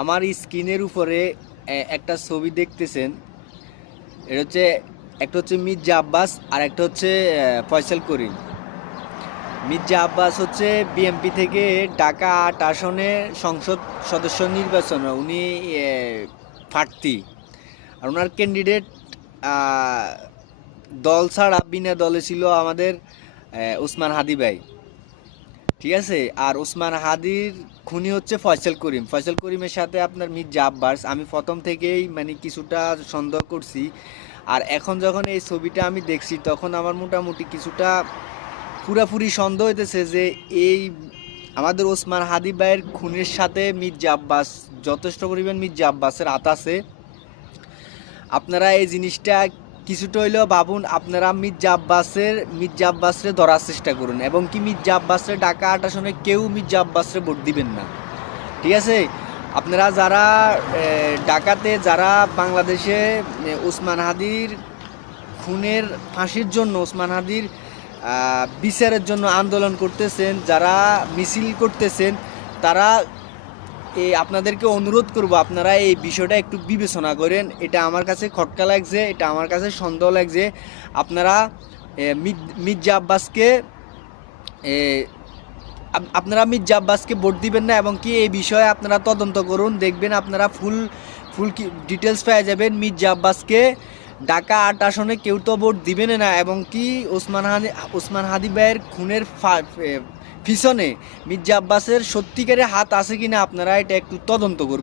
আমার স্ক্রিনের উপরে একটা ছবি দেখতেছেন। এটা হচ্ছে একটা হচ্ছে মির্জা আব্বাস আর একটা হচ্ছে ফয়সাল করিম। মির্জা আব্বাস হচ্ছে বিএনপি থেকে ঢাকা ৮ আসনে সংসদ সদস্য নির্বাচন উনি প্রার্থী। আর ওনার ক্যান্ডিডেট দল ছাড়া বিনা দলে ছিল আমাদের ওসমান হাদি ভাই। ঠিক আছে। আর ওসমান হাদির খুনি হচ্ছে ফয়সাল করিম। ফয়সাল করিমের সাথে আপনার মির্জা আব্বাস আমি প্রথম থেকেই মানে কিছুটা সন্দেহ করছি। আর এখন যখন এই ছবিটা আমি দেখছি তখন আমার মোটামুটি কিছুটা পুরাপুরি সন্দেহ হইতেছে যে এই আমাদের ওসমান হাদি ভাইয়ের খুনের সাথে মির্জা আব্বাস যথেষ্ট পরিমাণ মির্জা আব্বাসের হাত আছে। আপনারা এই জিনিসটা কিছুটা হইলেও ভাবুন। আপনারা মির্জা আব্বাসরে ধরার চেষ্টা করুন এবং কি মির্জা আব্বাসরে ঢাকা ৮ আসনে কেউ মির্জা আব্বাসরে ভোট দিবেন না। ঠিক আছে। আপনারা যারা ঢাকাতে যারা বাংলাদেশে ওসমান হাদির খুনের ফাঁসির জন্য ওসমান হাদির বিচারের জন্য আন্দোলন করতেছেন, যারা মিছিল করতেছেন, তারা আপনাদেরকে অনুরোধ করব আপনারা এই বিষয়টা একটু বিবেচনা করেন। এটা আমার কাছে খটকা লাগছে, এটা আমার কাছে সন্দেহ লাগছে। আপনারা মির্জা আব্বাসকে মির্জা আব্বাসকে ভোট দিবেন না এবং কি এই বিষয়ে আপনারা তদন্ত করুন। দেখবেন আপনারা ফুল ডিটেলস পেয়ে যাবেন। মির্জা আব্বাসকে ঢাকা ৮ আসনে কেউ তো ভোট দিবেন না এবং কি ওসমান হাদি ভাইয়ের খুনের পিছনে মির্জা আব্বাসের সত্যিকারের হাত আছে কিনা আপনারা এটা একটু তদন্ত করুন।